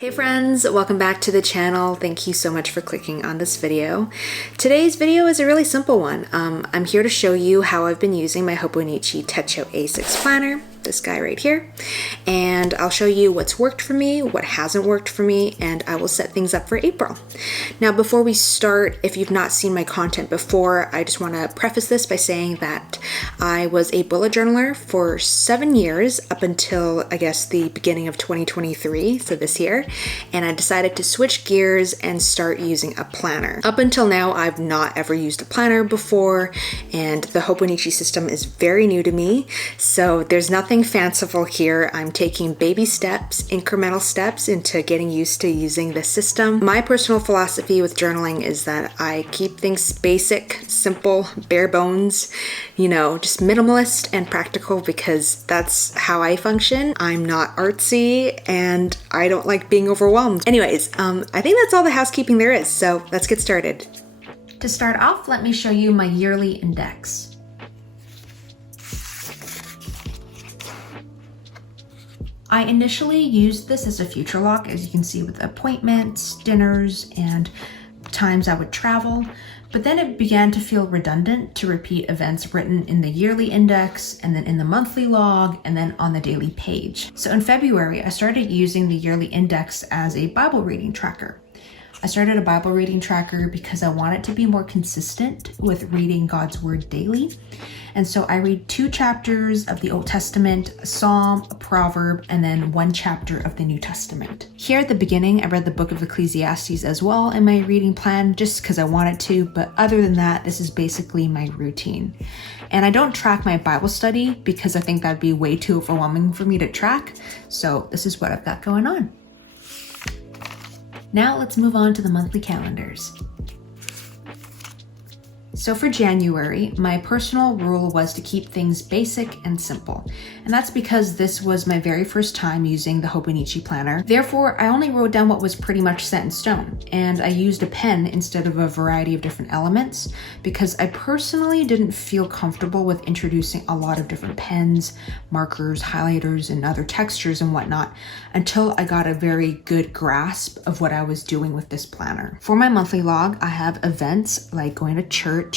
Hey friends, welcome back to the channel. Thank you so much for clicking on this video. Today's video is a really simple one. I'm here to show you how I've been using my Hobonichi Techo A6 planner, this guy right here, and I'll show you what's worked for me, what hasn't worked for me, and I will set things up for April. Now before we start, if you've not seen my content before, I just want to preface this by saying that I was a bullet journaler for 7 years up until I guess the beginning of 2023, so this year, and I decided to switch gears and start using a planner. Up until now, I've not ever used a planner before, and the Hobonichi system is very new to me, so there's nothing fanciful here. I'm taking baby steps, incremental steps into getting used to using the system. My personal philosophy with journaling is that I keep things basic, simple, bare bones, just minimalist and practical because that's how I function. I'm not artsy and I don't like being overwhelmed. Anyways, I think that's all the housekeeping there is, so let's get started. To start off, let me show you my yearly index. I initially used this as a future log, as you can see, with appointments, dinners, and times I would travel, but then it began to feel redundant to repeat events written in the yearly index, and then in the monthly log, and then on the daily page. So in February, I started using the yearly index as a Bible reading tracker. I started a Bible reading tracker because I wanted to be more consistent with reading God's Word daily. And so I read 2 chapters of the Old Testament, a Psalm, a Proverb, and then 1 chapter of the New Testament. Here at the beginning, I read the book of Ecclesiastes as well in my reading plan, just because I wanted to, but other than that, this is basically my routine. And I don't track my Bible study because I think that'd be way too overwhelming for me to track, so this is what I've got going on. Now let's move on to the monthly calendars. So for January, my personal rule was to keep things basic and simple. And that's because this was my very first time using the Hobonichi planner. Therefore, I only wrote down what was pretty much set in stone. And I used a pen instead of a variety of different elements because I personally didn't feel comfortable with introducing a lot of different pens, markers, highlighters, and other textures and whatnot until I got a very good grasp of what I was doing with this planner. For my monthly log, I have events like going to church.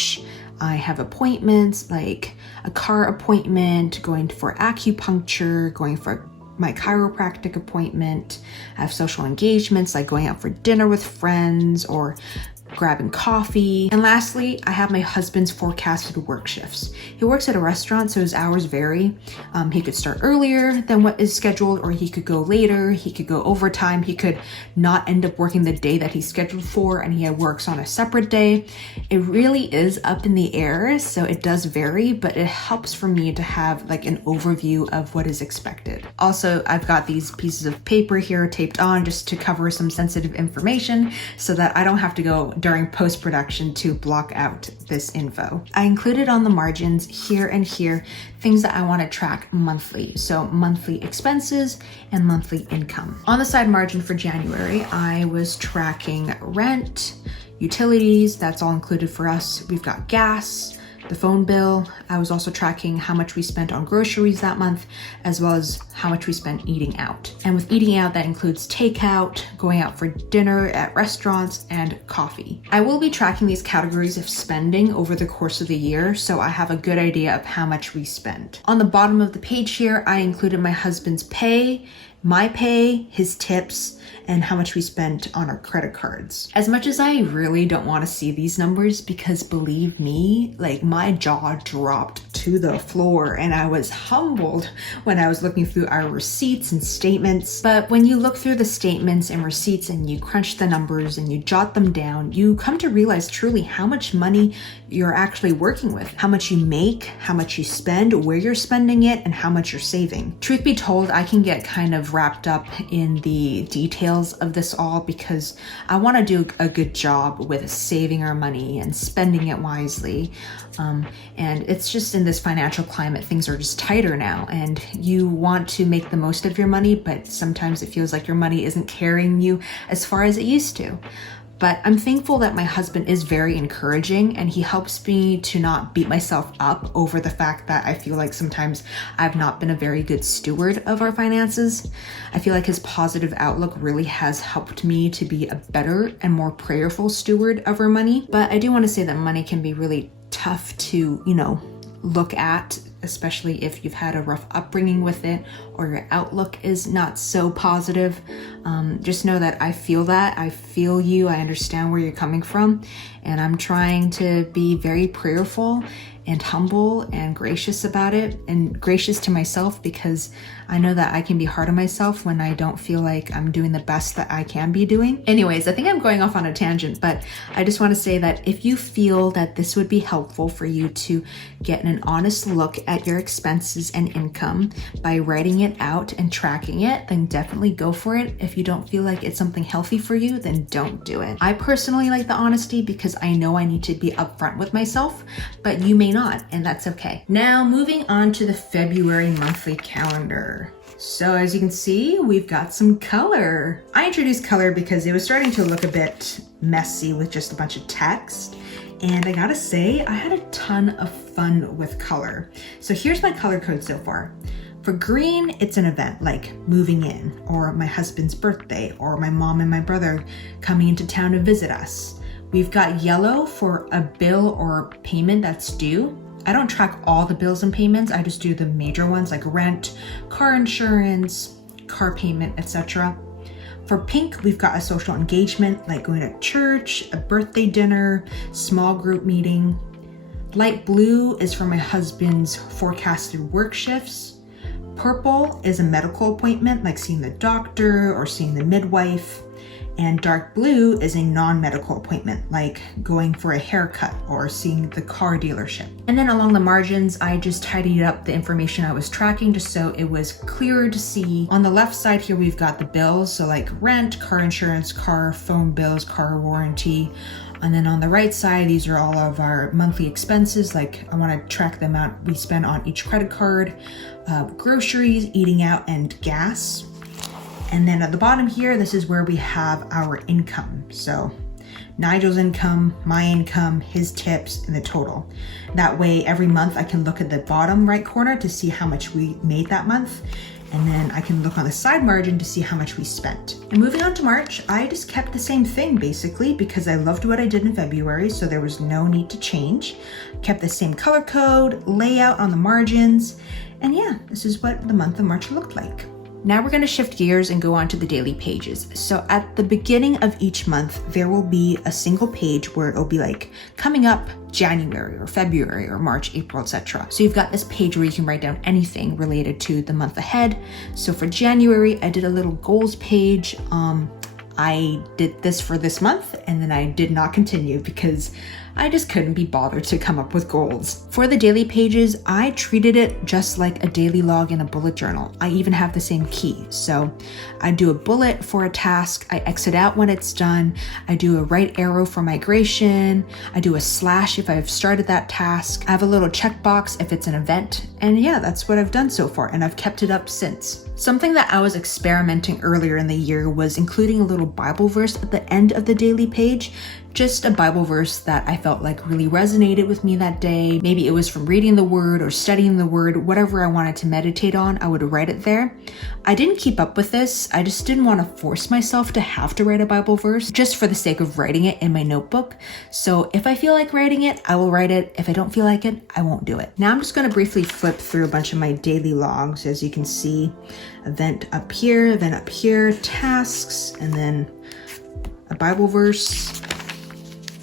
I have appointments like a car appointment, going for acupuncture, going for my chiropractic appointment. I have social engagements like going out for dinner with friends or grabbing coffee. And lastly, I have my husband's forecasted work shifts. He works at a restaurant, so his hours vary. He could start earlier than what is scheduled, or he could go later, he could go overtime, he could not end up working the day that he's scheduled for and he works on a separate day. It really is up in the air, so it does vary, but it helps for me to have like an overview of what is expected. Also, I've got these pieces of paper here taped on just to cover some sensitive information so that I don't have to go during post-production to block out this info. I included on the margins here and here things that I want to track monthly. So monthly expenses and monthly income. On the side margin for January, I was tracking rent, utilities, that's all included for us. We've got gas, the phone bill. I was also tracking how much we spent on groceries that month, as well as how much we spent eating out. And with eating out, that includes takeout, going out for dinner at restaurants, and coffee. I will be tracking these categories of spending over the course of the year, so I have a good idea of how much we spent. On the bottom of the page here, I included my husband's pay, my pay, his tips, and how much we spent on our credit cards. As much as I really don't want to see these numbers, because believe me, like my jaw dropped to the floor and I was humbled when I was looking through our receipts and statements. But when you look through the statements and receipts and you crunch the numbers and you jot them down, you come to realize truly how much money you're actually working with, how much you make, how much you spend, where you're spending it, and how much you're saving. Truth be told, I can get kind of wrapped up in the details of this all because I want to do a good job with saving our money and spending it wisely. And it's just in this financial climate, things are just tighter now and you want to make the most of your money, but sometimes it feels like your money isn't carrying you as far as it used to. But I'm thankful that my husband is very encouraging, and he helps me to not beat myself up over the fact that I feel like sometimes I've not been a very good steward of our finances. I feel like his positive outlook really has helped me to be a better and more prayerful steward of our money. But I do want to say that money can be really tough to, look at, especially if you've had a rough upbringing with it or your outlook is not so positive. Just know that I feel you, I understand where you're coming from, and I'm trying to be very prayerful and humble and gracious about it, and gracious to myself, because I know that I can be hard on myself when I don't feel like I'm doing the best that I can be doing. Anyways, I think I'm going off on a tangent, but I just want to say that if you feel that this would be helpful for you to get an honest look at your expenses and income by writing it out and tracking it, then definitely go for it. If you don't feel like it's something healthy for you, then don't do it. I personally like the honesty because I know I need to be upfront with myself, but you may not, and that's okay. Now, moving on to the February monthly calendar. So as you can see, we've got some color. I introduced color because it was starting to look a bit messy with just a bunch of text. And I gotta say, I had a ton of fun with color. So here's my color code so far. For green, it's an event like moving in, or my husband's birthday, or my mom and my brother coming into town to visit us. We've got yellow for a bill or payment that's due. I don't track all the bills and payments, I just do the major ones like rent, car insurance, car payment, etc. For pink, we've got a social engagement like going to church, a birthday dinner, small group meeting. Light blue is for my husband's forecasted work shifts. Purple is a medical appointment like seeing the doctor or seeing the midwife. And dark blue is a non-medical appointment, like going for a haircut or seeing the car dealership. And then along the margins, I just tidied up the information I was tracking just so it was clearer to see. On the left side here, we've got the bills, so like rent, car insurance, car phone bills, car warranty. And then on the right side, these are all of our monthly expenses. Like I want to track the amount we spend on each credit card, groceries, eating out, and gas. And then at the bottom here, this is where we have our income. So Nigel's income, my income, his tips, and the total. That way, every month I can look at the bottom right corner to see how much we made that month. And then I can look on the side margin to see how much we spent. And moving on to March, I just kept the same thing basically because I loved what I did in February, so there was no need to change. Kept the same color code, layout on the margins, and yeah, this is what the month of March looked like. Now we're going to shift gears and go on to the daily pages. So at the beginning of each month, there will be a single page where it'll be like coming up January or February or March, April, etc. So you've got this page where you can write down anything related to the month ahead. So for January, I did a little goals page. I did this for this month and then I did not continue because I just couldn't be bothered to come up with goals. For the daily pages, I treated it just like a daily log in a bullet journal. I even have the same key. So I do a bullet for a task, I exit out when it's done, I do a right arrow for migration, I do a slash if I've started that task, I have a little checkbox if it's an event, and yeah, that's what I've done so far, and I've kept it up since. Something that I was experimenting earlier in the year was including a little Bible verse at the end of the daily page. Just a Bible verse that I felt like really resonated with me that day. Maybe it was from reading the word or studying the word, whatever I wanted to meditate on, I would write it there. I didn't keep up with this. I just didn't want to force myself to have to write a Bible verse just for the sake of writing it in my notebook. So if I feel like writing it, I will write it. If I don't feel like it, I won't do it. Now I'm just going to briefly flip through a bunch of my daily logs. As you can see, event up here, tasks, and then a Bible verse.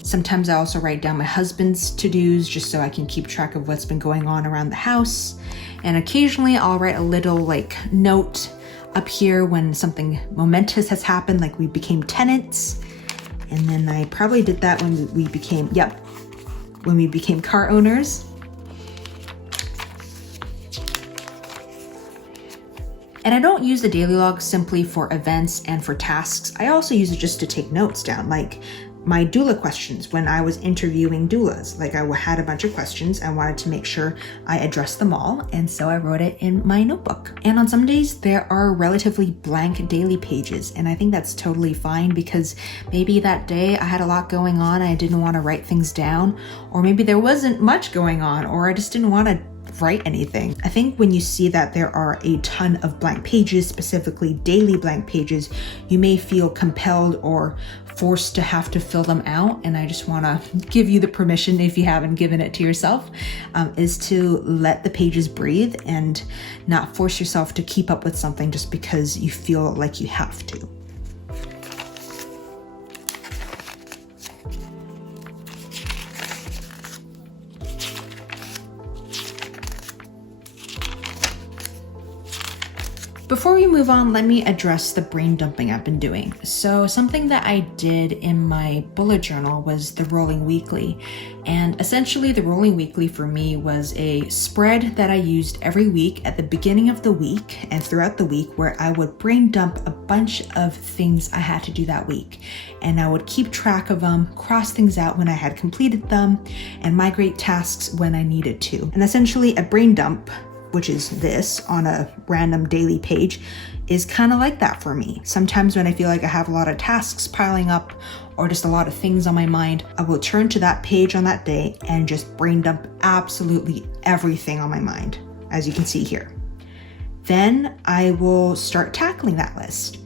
Sometimes I also write down my husband's to-dos just so I can keep track of what's been going on around the house. And occasionally I'll write a little note up here when something momentous has happened, like we became tenants. And then I probably did that when we became car owners. And I don't use the daily log simply for events and for tasks. I also use it just to take notes down, like my doula questions when I was interviewing doulas. Like I had a bunch of questions. I wanted to make sure I addressed them all, and so I wrote it in my notebook. And on some days there are relatively blank daily pages, and I think that's totally fine because maybe that day I had a lot going on, I didn't want to write things down, or maybe there wasn't much going on, or I just didn't want to write anything. I think when you see that there are a ton of blank pages, specifically daily blank pages, you may feel compelled or forced to have to fill them out. And I just want to give you the permission, if you haven't given it to yourself, is to let the pages breathe and not force yourself to keep up with something just because you feel like you have to. Before we move on, let me address the brain dumping I've been doing. So something that I did in my bullet journal was the rolling weekly. And essentially the rolling weekly for me was a spread that I used every week at the beginning of the week and throughout the week, where I would brain dump a bunch of things I had to do that week. And I would keep track of them, cross things out when I had completed them, and migrate tasks when I needed to. And essentially a brain dump, which is this on a random daily page, is kind of like that for me. Sometimes when I feel like I have a lot of tasks piling up or just a lot of things on my mind, I will turn to that page on that day and just brain dump absolutely everything on my mind, as you can see here. Then I will start tackling that list.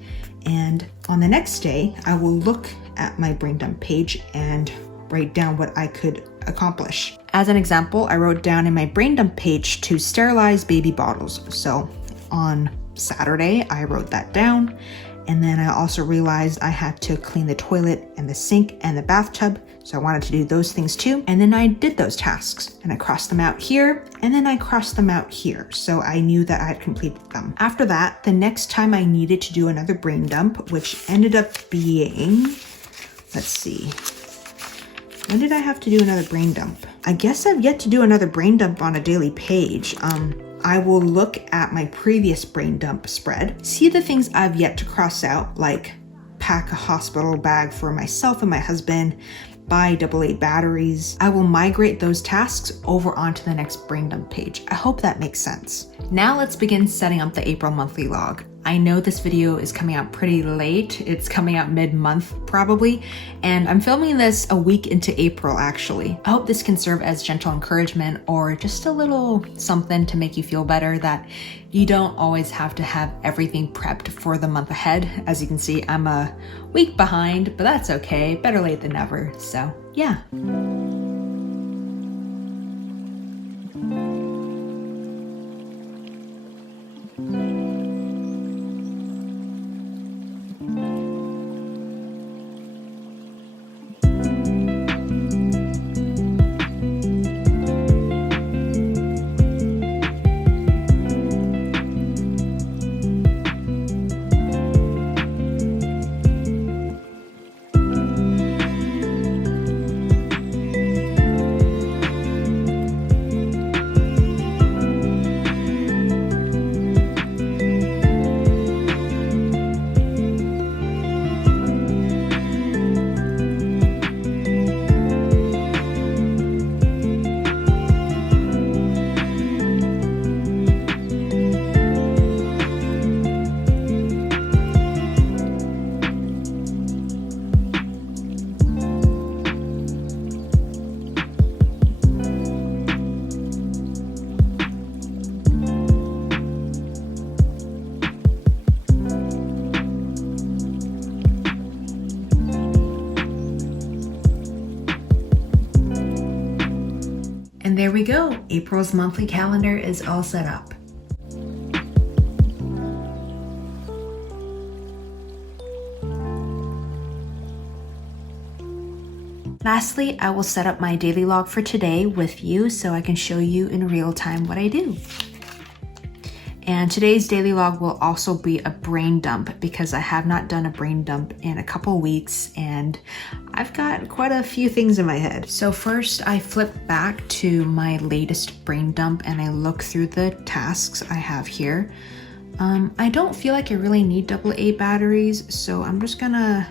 And on the next day, I will look at my brain dump page and write down what I could accomplish. As an example, I wrote down in my brain dump page to sterilize baby bottles. So on Saturday, I wrote that down. And then I also realized I had to clean the toilet and the sink and the bathtub. So I wanted to do those things too. And then I did those tasks and I crossed them out here and then I crossed them out here. So I knew that I had completed them. After that, the next time I needed to do another brain dump, which ended up being, let's see, when did I have to do another brain dump? I guess I've yet to do another brain dump on a daily page. I will look at my previous brain dump spread, see the things I've yet to cross out, like pack a hospital bag for myself and my husband, buy AA batteries. I will migrate those tasks over onto the next brain dump page. I hope that makes sense. Now let's begin setting up the April monthly log. I know this video is coming out pretty late. It's coming out mid-month probably, and I'm filming this a week into April actually. I hope this can serve as gentle encouragement or just a little something to make you feel better that you don't always have to have everything prepped for the month ahead. As you can see, I'm a week behind, but that's okay. Better late than never. So yeah. And there we go. April's monthly calendar is all set up. Lastly, I will set up my daily log for today with you so I can show you in real time what I do. And today's daily log will also be a brain dump because I have not done a brain dump in a couple weeks and I've got quite a few things in my head. So first I flip back to my latest brain dump and I look through the tasks I have here. I don't feel like I really need AA batteries, so I'm just gonna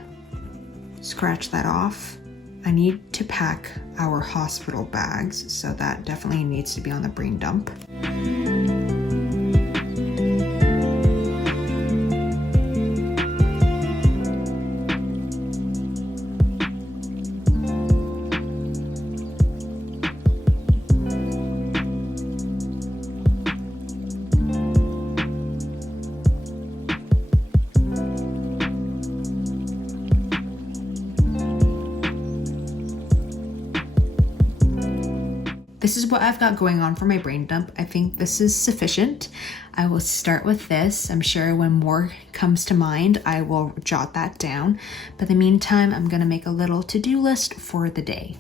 scratch that off. I need to pack our hospital bags, so that definitely needs to be on the brain dump. This is what I've got going on for my brain dump. I think this is sufficient. I will start with this. I'm sure when more comes to mind, I will jot that down. But in the meantime, I'm gonna make a little to-do list for the day.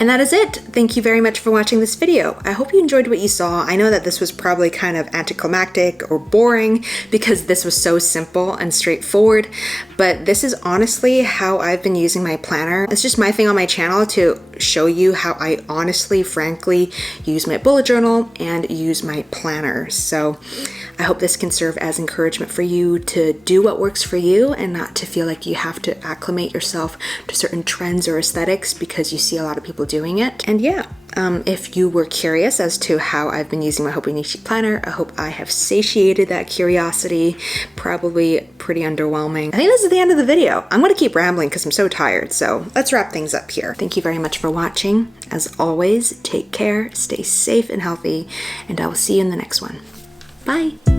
And that is it. Thank you very much for watching this video. I hope you enjoyed what you saw. I know that this was probably kind of anticlimactic or boring because this was so simple and straightforward, but this is honestly how I've been using my planner. It's just my thing on my channel to show you how I honestly, frankly, use my bullet journal and use my planner. So I hope this can serve as encouragement for you to do what works for you and not to feel like you have to acclimate yourself to certain trends or aesthetics because you see a lot of people doing it. And yeah, if you were curious as to how I've been using my Hobonichi planner, I hope I have satiated that curiosity. Probably pretty underwhelming. I think this is the end of the video. I'm gonna keep rambling because I'm so tired, so let's wrap things up here. Thank you very much for watching. As always, take care, stay safe and healthy, and I will see you in the next one. Bye.